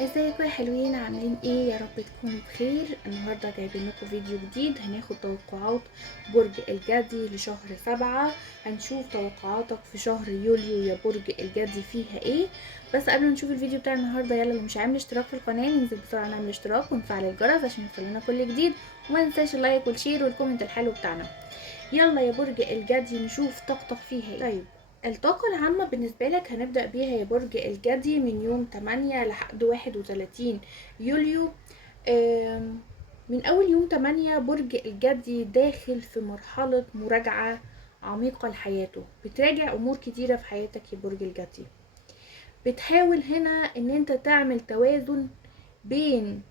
ازيكم يا حلوين؟ عاملين ايه؟ يا رب تكونوا بخير. النهارده جايبين لكم فيديو جديد، هناخد توقعات برج الجدي لشهر 7. هنشوف توقعاتك في شهر يوليو يا برج الجدي فيها ايه. بس قبل ما نشوف الفيديو بتاع النهارده، يلا اللي مش عامل اشتراك في القناه ننزل بسرعه نعمل اشتراك ونفعل الجرس عشان يوصلنا كل جديد، وما ننساش اللايك والشير والكومنت الحلو بتاعنا. يلا يا برج الجدي نشوف طاقتك فيها ايه. طيب، الطاقة العامة بالنسبة لك هنبدأ بيها يا برج الجدي من يوم 8 لحد 31 يوليو. من أول يوم 8 برج الجدي داخل في مرحلة مراجعة عميقة لحياته، بتراجع أمور كتيرة في حياتك يا برج الجدي. بتحاول هنا ان انت تعمل توازن بين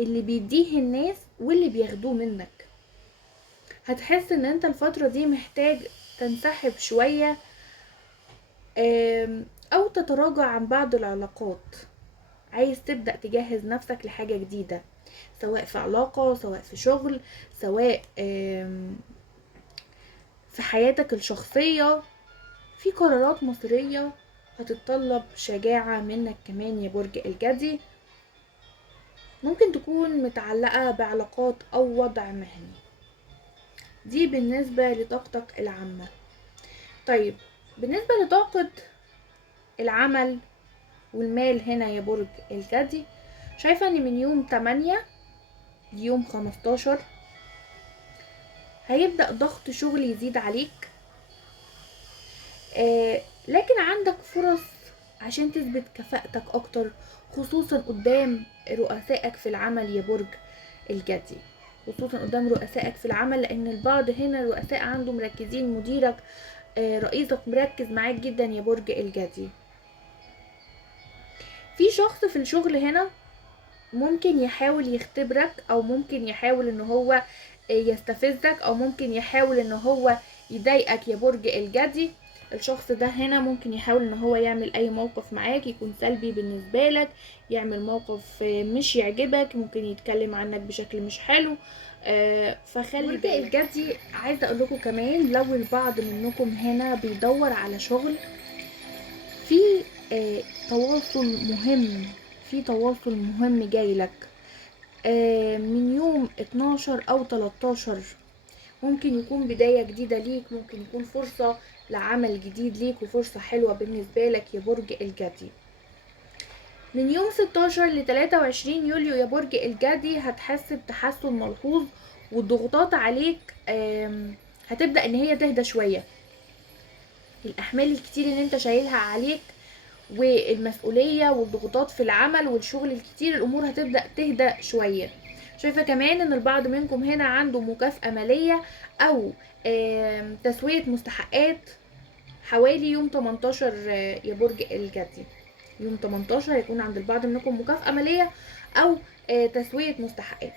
اللي بيديه الناس واللي بياخدوه منك. هتحس ان انت الفترة دي محتاج تنسحب شوية، او تتراجع عن بعض العلاقات. عايز تبدأ تجهز نفسك لحاجة جديدة، سواء في علاقة، سواء في شغل، سواء في حياتك الشخصية. في قرارات مصيرية هتتطلب شجاعة منك كمان يا برج الجدي، ممكن تكون متعلقة بعلاقات او وضع مهني. دي بالنسبة لطاقتك العامة. طيب، بالنسبة لطاقة العمل والمال هنا يا برج الجدي، شايفة ان من يوم 8 ليوم 15 هيبدأ ضغط شغل يزيد عليك، لكن عندك فرص عشان تثبت كفاءتك اكتر، خصوصا قدام رؤسائك في العمل يا برج الجدي. خصوصا قدام رؤسائك في العمل، لان البعض هنا الرؤساء عنده مركزين، مديرك رئيسك مركز معاك جدا يا برج الجدي. في شخص في الشغل هنا ممكن يحاول يختبرك، او ممكن يحاول ان هو يستفزك، او ممكن يحاول ان هو يضايقك يا برج الجدي. الشخص ده هنا ممكن يحاول ان هو يعمل اي موقف معاك يكون سلبي بالنسبة لك، يعمل موقف مش يعجبك، ممكن يتكلم عنك بشكل مش حلو. فخلي برج الجدي عايزه اقول لكم كمان، لو البعض منكم هنا بيدور على شغل، في آه تواصل مهم، في تواصل مهم جاي لك من يوم 12 او 13. ممكن يكون بداية جديدة ليك، ممكن يكون فرصة لعمل جديد ليك وفرصة حلوة بالنسبة لك يا برج الجدي. من يوم 16 ل 23 يوليو يا برج الجدي هتحس بتحسن ملحوظ، والضغوطات عليك هتبدأ ان هي تهدى شوية. الاحمال الكتير اللي انت شايلها عليك والمسؤولية والضغوطات في العمل والشغل الكتير، الامور هتبدأ تهدى شوية. شايفة كمان ان البعض منكم هنا عنده مكافأة مالية او تسوية مستحقات حوالي يوم 18 يا برج الجدي. يوم 18 هيكون عند البعض منكم مكافأة مالية او تسوية مستحقات.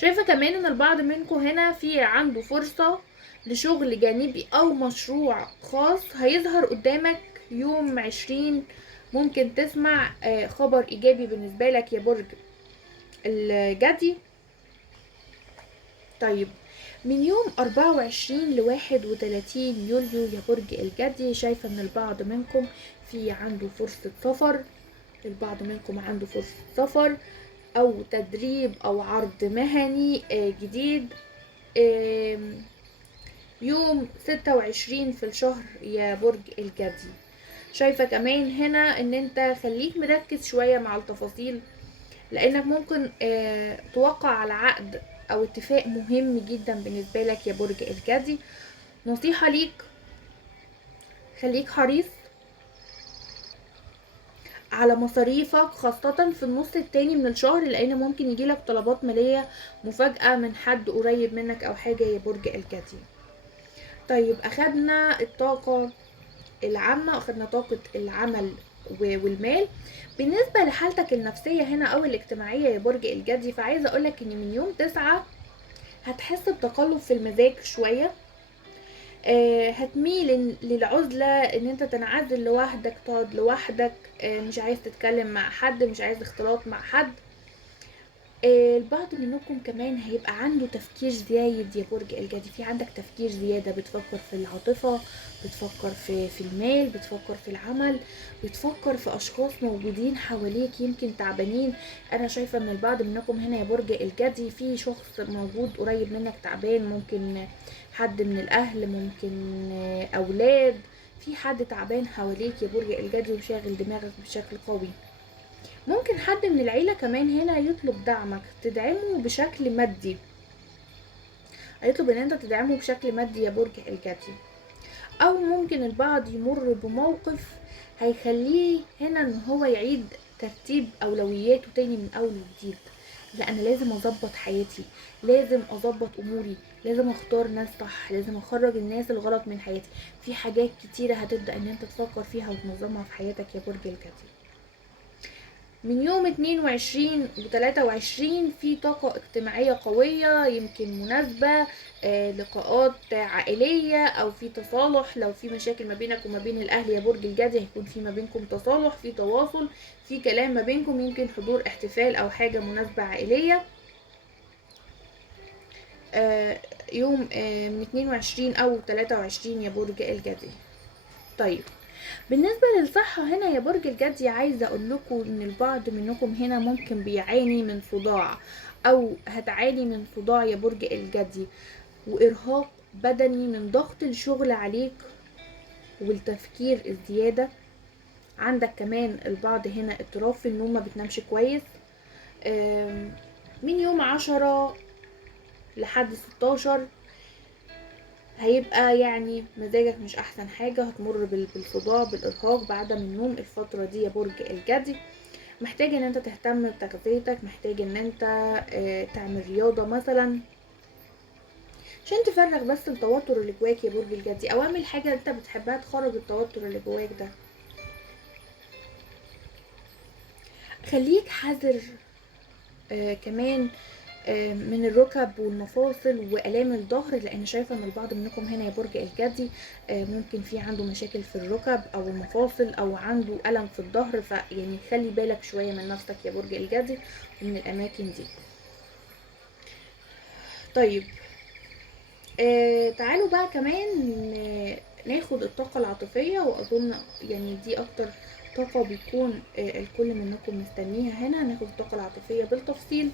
شايفة كمان ان البعض منكم هنا في عنده فرصة لشغل جانبي او مشروع خاص هيظهر قدامك يوم 20. ممكن تسمع خبر ايجابي بالنسبة لك يا برج الجدي. طيب، من يوم 24 ل 31 يوليو يا برج الجدي، شايفة ان البعض منكم في عنده فرصة سفر. البعض منكم عنده فرصة سفر او تدريب او عرض مهني جديد. يوم 26 في الشهر يا برج الجدي. شايفة كمان هنا ان انت خليك مركز شوية مع التفاصيل، لانك ممكن توقع على عقد او اتفاق مهم جدا بالنسبة لك يا برج الجدي. نصيحة ليك، خليك حريص على مصاريفك، خاصة في النص التاني من الشهر، لان ممكن يجيلك طلبات مالية مفاجأة من حد قريب منك او حاجة يا برج الجدي. طيب، اخدنا الطاقة العامة، اخدنا طاقة العمل والمال. بالنسبة لحالتك النفسية هنا او الاجتماعية يا برج الجدي، فعايزة اقولك ان من يوم 9 هتحس بتقلب في المزاج شوية. هتميل للعزلة، ان انت تنعزل لوحدك، تقعد لوحدك، مش عايز تتكلم مع حد، مش عايز اختلاط مع حد. البعض منكم كمان هيبقى عنده تفكير زايد يا برج الجدي، في عندك تفكير زيادة، بتفكر في العاطفة، بتفكر في المال، بتفكر في العمل، بتفكر في اشخاص موجودين حواليك يمكن تعبانين. انا شايفة ان البعض منكم هنا يا برج الجدي في شخص موجود قريب منك تعبان، ممكن حد من الاهل، ممكن اولاد، في حد تعبان حواليك يا برج الجدي وشاغل دماغك بشكل قوي. ممكن حد من العيلة كمان هنا يطلب دعمك، تدعمه بشكل مادي، هيطلب ان انت تدعمه بشكل مادي يا برج الجدي. او ممكن البعض يمر بموقف هيخليه هنا ان هو يعيد ترتيب اولوياته تاني من اول وجديد. لا، انا لازم اظبط حياتي، لازم اظبط اموري، لازم اختار ناس صح، لازم اخرج الناس الغلط من حياتي. في حاجات كتيرة هتبدأ ان انت تفكر فيها وتنظمها في حياتك يا برج الجدي. من يوم 22 و 23 في طاقة اجتماعية قوية، يمكن مناسبة، لقاءات عائلية او في تصالح. لو في مشاكل ما بينك وما بين الاهل يا برج الجدي هيكون في ما بينكم تصالح، في تواصل، في كلام ما بينكم، يمكن حضور احتفال او حاجة مناسبة عائلية. يوم من 22 او 23 يا برج الجدي. طيب، بالنسبة للصحة هنا يا برج الجدي عايزة اقول لكم ان البعض منكم هنا ممكن بيعاني من صداع، او هتعاني من صداع يا برج الجدي، وارهاق بدني من ضغط الشغل عليك والتفكير الزيادة. عندك كمان البعض هنا اضطراب في النوم، ما بتنامش كويس. من يوم 10 لحد 16 هيبقى يعني مزاجك مش احسن حاجة، هتمر بالصداع، بالارهاق، بعدم النوم الفترة دي يا برج الجدي. محتاج ان انت تهتم بتغذيتك، محتاج ان انت تعمل رياضة مثلا عشان تفرغ بس التوتر اللي جواك يا برج الجدي، او اعمل حاجة انت بتحبها تخرج التوتر اللي جواك ده. خليك حذر كمان من الركب والمفاصل والام الظهر، لان شايفه ان البعض منكم هنا يا برج الجدي ممكن في عنده مشاكل في الركب او المفاصل او عنده الم في الظهر، فيعني خلي بالك شويه من نفسك يا برج الجدي ومن الاماكن دي. طيب، تعالوا بقى كمان ناخد الطاقه العاطفيه، واظن يعني دي اكتر طاقه بيكون الكل منكم مستنيها. هنا ناخد الطاقه العاطفيه بالتفصيل.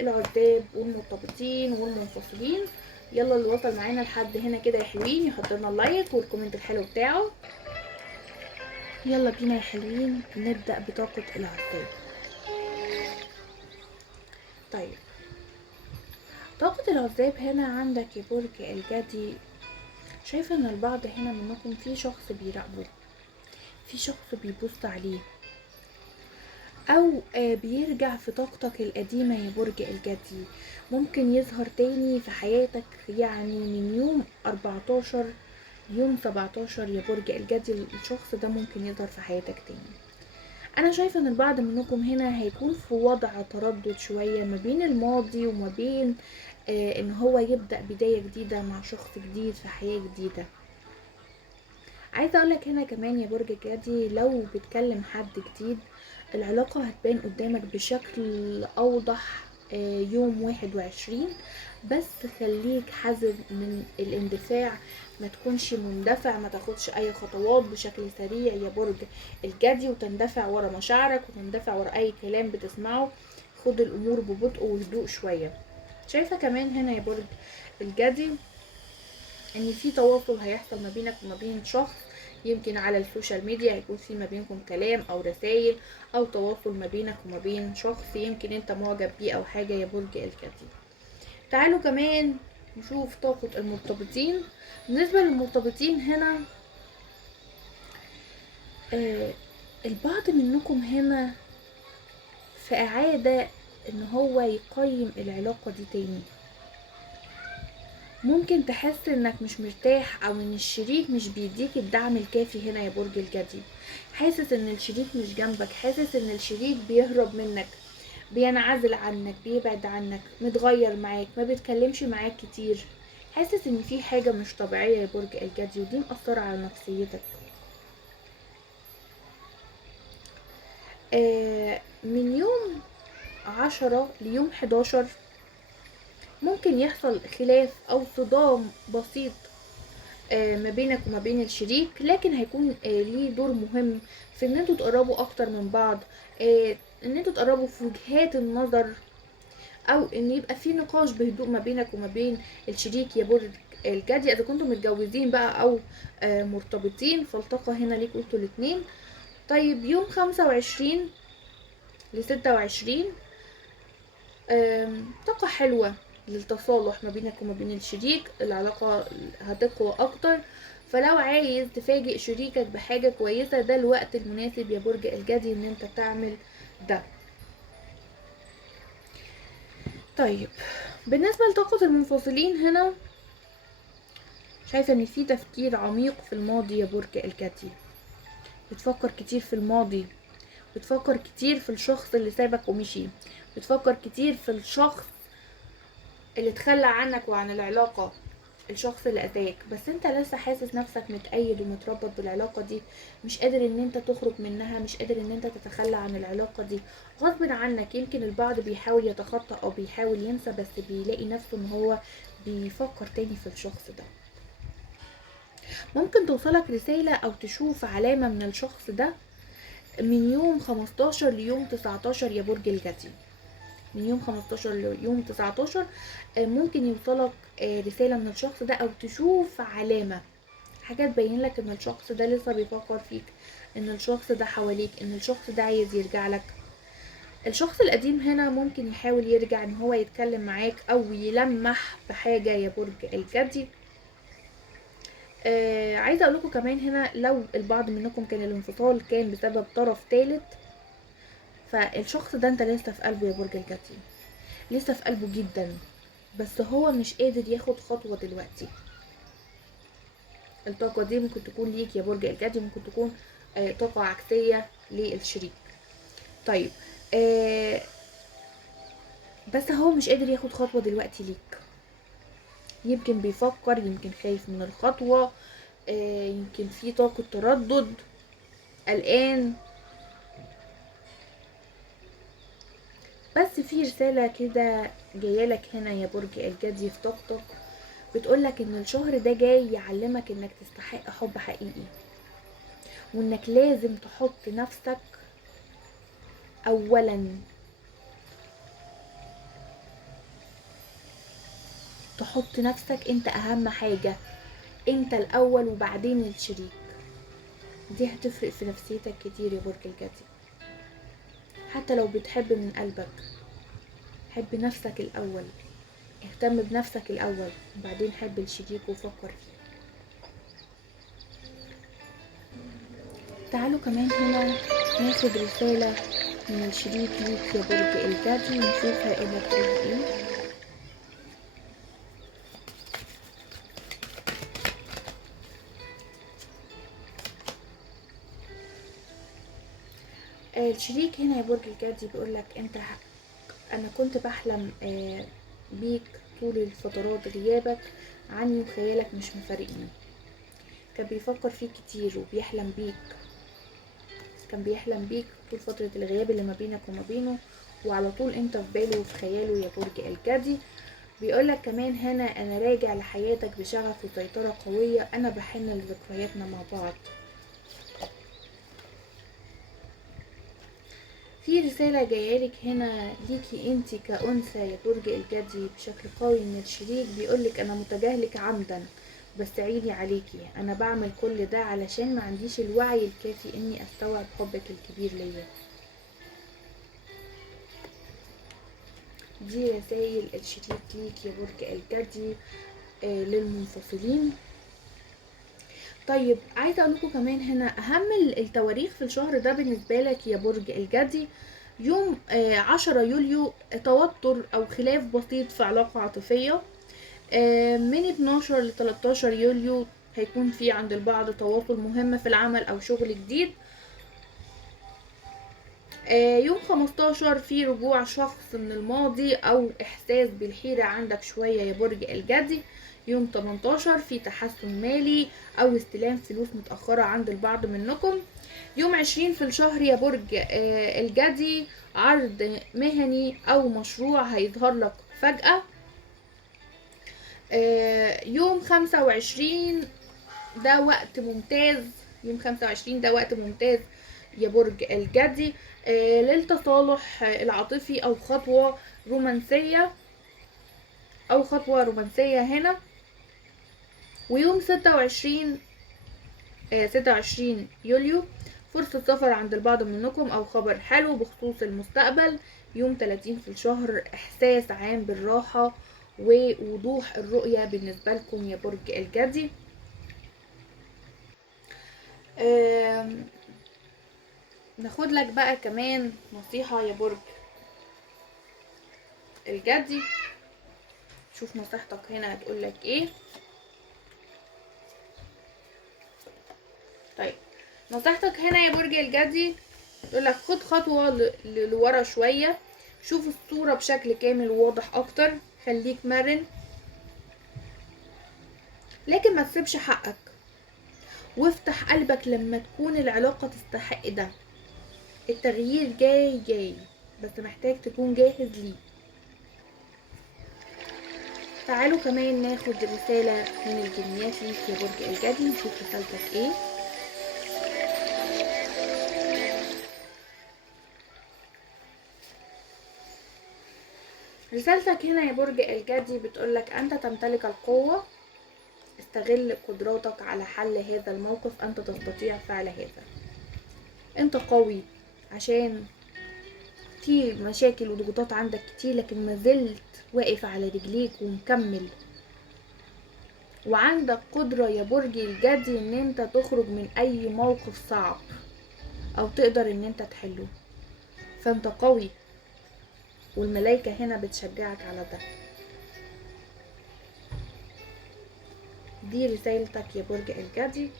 العزاب والمرتبطين والمنفصلين. يلا اللي وصل معانا لحد هنا كده يا حلوين يحط لنا اللايك والكومنت الحلو بتاعه. يلا بينا يا حلوين نبدأ بطاقة العزاب. طيب، طاقة العزاب هنا عندك يا برج الجدي، شايفة ان البعض هنا منكم في شخص بيراقبه، في شخص بيبص عليه، او بيرجع في طاقتك القديمة يا برج الجدي. ممكن يظهر تاني في حياتك يعني من يوم 14 يوم 17 يا برج الجدي، الشخص ده ممكن يظهر في حياتك تاني. انا شايفة ان البعض منكم هنا هيكون في وضع تردد شوية ما بين الماضي وما بين ان هو يبدأ بداية جديدة مع شخص جديد في حياة جديدة. عايزة اقولك هنا كمان يا برج الجدي، لو بتكلم حد جديد العلاقة هتبان قدامك بشكل اوضح يوم 21. بس خليك حذر من الاندفاع، ما تكونش مندفع، ما تاخدش اي خطوات بشكل سريع يا برج الجدي وتندفع ورا مشاعرك وتندفع ورا اي كلام بتسمعه. خد الامور ببطء وهدوء شوية. شايفة كمان هنا يا برج الجدي ان في تواصل هيحصل ما بينك وما بين شخص، يمكن على السوشيال ميديا هيكون في ما بينكم كلام او رسائل او تواصل ما بينك وما بين شخص يمكن انت معجب بيه او حاجة يا برج الجدي. تعالوا كمان نشوف طاقة المرتبطين. بالنسبة للمرتبطين هنا البعض منكم هنا في اعادة ان هو يقيم العلاقة دي تاني. ممكن تحس انك مش مرتاح او ان الشريك مش بيديك الدعم الكافي هنا يا برج الجدي، حاسس ان الشريك مش جنبك، حاسس ان الشريك بيهرب منك، بينعزل عنك، بيبعد عنك، متغير معاك، ما بيتكلمش معاك كتير. حاسس ان في حاجة مش طبيعية يا برج الجدي ودي مأثرة على نفسيتك. من يوم 10 ليوم 11 ممكن يحصل خلاف او صدام بسيط ما بينك وما بين الشريك، لكن هيكون ليه دور مهم في ان انتوا تقربوا اكتر من بعض، ان انتوا تقربوا في وجهات النظر، او ان يبقى في نقاش بهدوء ما بينك وما بين الشريك يا برج الجدي. اذا كنتم متجوزين بقى او مرتبطين، فالطاقة هنا ليكوا انتوا الاتنين. طيب يوم 25 ل26 طاقة حلوة للتصالح ما بينك وما بين الشريك، العلاقة هتقوى اكتر. فلو عايز تفاجئ شريكك بحاجة كويسة، ده الوقت المناسب يا برج الجدي ان انت تعمل ده. طيب بالنسبة لطاقة المنفصلين هنا، شايفة ان في تفكير عميق في الماضي يا برج الجدي، بتفكر كتير في الماضي، بتفكر كتير في الشخص اللي سابك ومشي، بتفكر كتير في الشخص اللي تخلى عنك وعن العلاقة، الشخص اللي اذاك، بس انت لسه حاسس نفسك متأيد ومتربط بالعلاقة دي، مش قادر ان انت تخرج منها، مش قادر ان انت تتخلى عن العلاقة دي غصب عنك. يمكن البعض بيحاول يتخطى او بيحاول ينسى، بس بيلاقي نفسه ان هو بيفكر تاني في الشخص ده. ممكن توصلك رسالة او تشوف علامة من الشخص ده من يوم 15 ليوم 19 يا برج الجدي. من يوم 15 ليوم 19 ممكن يوصلك رسالة من الشخص ده، او تشوف علامة، حاجة تبين لك ان الشخص ده لسه بيفكر فيك، ان الشخص ده حواليك، ان الشخص ده عايز يرجع لك. الشخص القديم هنا ممكن يحاول يرجع ان هو يتكلم معاك او يلمح بحاجة يا برج الجدي. عايزة اقول لكم كمان هنا، لو البعض منكم كان الانفصال كان بسبب طرف ثالث، فالشخص ده انت لسه في قلبه يا برج الجدي، لسه في قلبه جدا، بس هو مش قادر ياخد خطوة دلوقتي. الطاقة دي ممكن تكون ليك يا برج الجدي، ممكن تكون طاقة عكسية للشريك. طيب بس هو مش قادر ياخد خطوة دلوقتي ليك، يمكن بيفكر، يمكن خايف من الخطوة، يمكن في طاقة تردد، قلقان. بس في رسالة كده جايلك هنا يا برج الجدي في طاقتك، بتقولك ان الشهر ده جاي يعلمك انك تستحق حب حقيقي، وانك لازم تحط نفسك اولا، تحط نفسك انت اهم حاجة، انت الاول وبعدين الشريك. دي هتفرق في نفسيتك كتير يا برج الجدي. حتى لو بتحب من قلبك، حب نفسك الاول، اهتم بنفسك الاول، وبعدين حب الشريك وفكر فيه. تعالوا كمان هنا ناخد رسالة من الشريك ليك يا برج الجدي، ونشوف هيقولك فيها ايه. الشريك هنا يا برج الجدي بيقولك انا كنت بحلم بيك طول الفترات غيابك عني، وخيالك مش مفارقني. كان بيفكر فيك كتير وبيحلم بيك، كان بيحلم بيك طول فترة الغياب اللي ما بينك وما بينه، وعلى طول انت في باله وفي خياله يا برج الجدي. بيقولك كمان هنا انا راجع لحياتك بشغف وسيطرة قوية، انا بحن لذكرياتنا مع بعض. في رسالة جايالك هنا ليكي انتي كأنثى يا برج الجدي بشكل قوي من الشريك، بيقولك انا متجاهلك عمدا، بس عيني عليكي، انا بعمل كل ده علشان ما عنديش الوعي الكافي اني استوعب حبك الكبير ليا. دي رسائل الشريك ليك يا برج الجدي للمنفصلين. طيب عايزه اقول لكم كمان هنا اهم التواريخ في الشهر ده بالنسبه لك يا برج الجدي. يوم 10 يوليو توتر او خلاف بسيط في علاقه عاطفيه. من 12 ل 13 يوليو هيكون في عند البعض تواصل مهم في العمل او شغل جديد. يوم 15 في رجوع شخص من الماضي او احساس بالحيرة عندك شوية يا برج الجدي. يوم 18 في تحسن مالي او استلام فلوس متأخرة عند البعض منكم. يوم 20 في الشهر يا برج الجدي عرض مهني او مشروع هيظهر لك فجأة. يوم 25 ده وقت ممتاز، يوم 25 ده وقت ممتاز يا برج الجدي للتصالح العاطفي او خطوة رومانسية هنا. ويوم 26 يوليو فرصة سفر عند البعض منكم او خبر حلو بخصوص المستقبل. يوم 30 في الشهر احساس عام بالراحة ووضوح الرؤية بالنسبة لكم يا برج الجدي. ناخد لك بقى كمان نصيحة يا برج الجدي، شوف نصيحتك هنا هتقول لك ايه. طيب نصيحتك هنا يا برج الجدي تقول لك خد خطوة لورا شوية، شوف الصورة بشكل كامل وواضح اكتر، خليك مرن لكن ما تسيبش حقك، وافتح قلبك لما تكون العلاقة تستحق ده. التغيير جاي بس محتاج تكون جاهز ليه. تعالوا كمان ناخد رسالة من الجنيات ليك يا برج الجدي، نشوف رسالتك ايه. رسالتك هنا يا برج الجدي بتقولك انت تمتلك القوة، استغل قدراتك على حل هذا الموقف، انت تستطيع فعل هذا، انت قوي عشان في مشاكل وضغوطات عندك كتير لكن ما زلت واقف على رجليك ومكمل، وعندك قدرة يا برج الجدي ان انت تخرج من اي موقف صعب او تقدر ان انت تحله، فانت قوي والملايكة هنا بتشجعك على ده. دي رسالتك يا برج الجدي.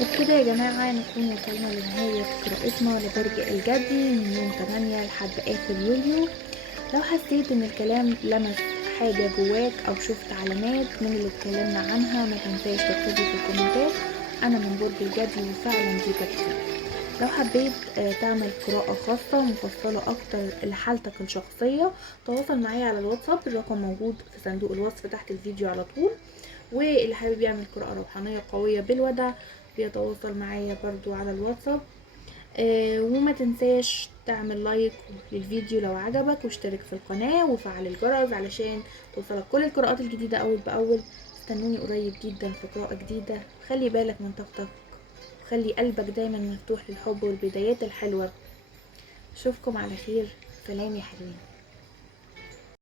وبكده يا جماعة نكون وصلنا لنهاية قراءتنا لبرج الجدي من يوم 8 لحد آخر يوليو. لو حسيت ان الكلام لمس حاجة جواك او شفت علامات من اللي اتكلمنا عنها ما تنساش تكتبي في الكومنتات انا من برج الجدي وفعلا دي جدتي. لو حبيت تعمل قراءة خاصة مفصلة اكتر لحالتك الشخصية تواصل معايا على الواتساب، الرقم موجود في صندوق الوصف تحت الفيديو على طول. واللي حابب يعمل قراءة روحانية قوية بالودع بيتواصل معايا برضو على الواتساب. وما تنساش تعمل لايك للفيديو لو عجبك واشترك في القناة وفعل الجرس علشان توصلك كل القراءات الجديدة اول باول. استنوني قريب جدا في قراءة جديدة، خلي بالك من طاقتك وخلي قلبك دايما مفتوح للحب والبدايات الحلوة. اشوفكم على خير، سلام يا حلوين.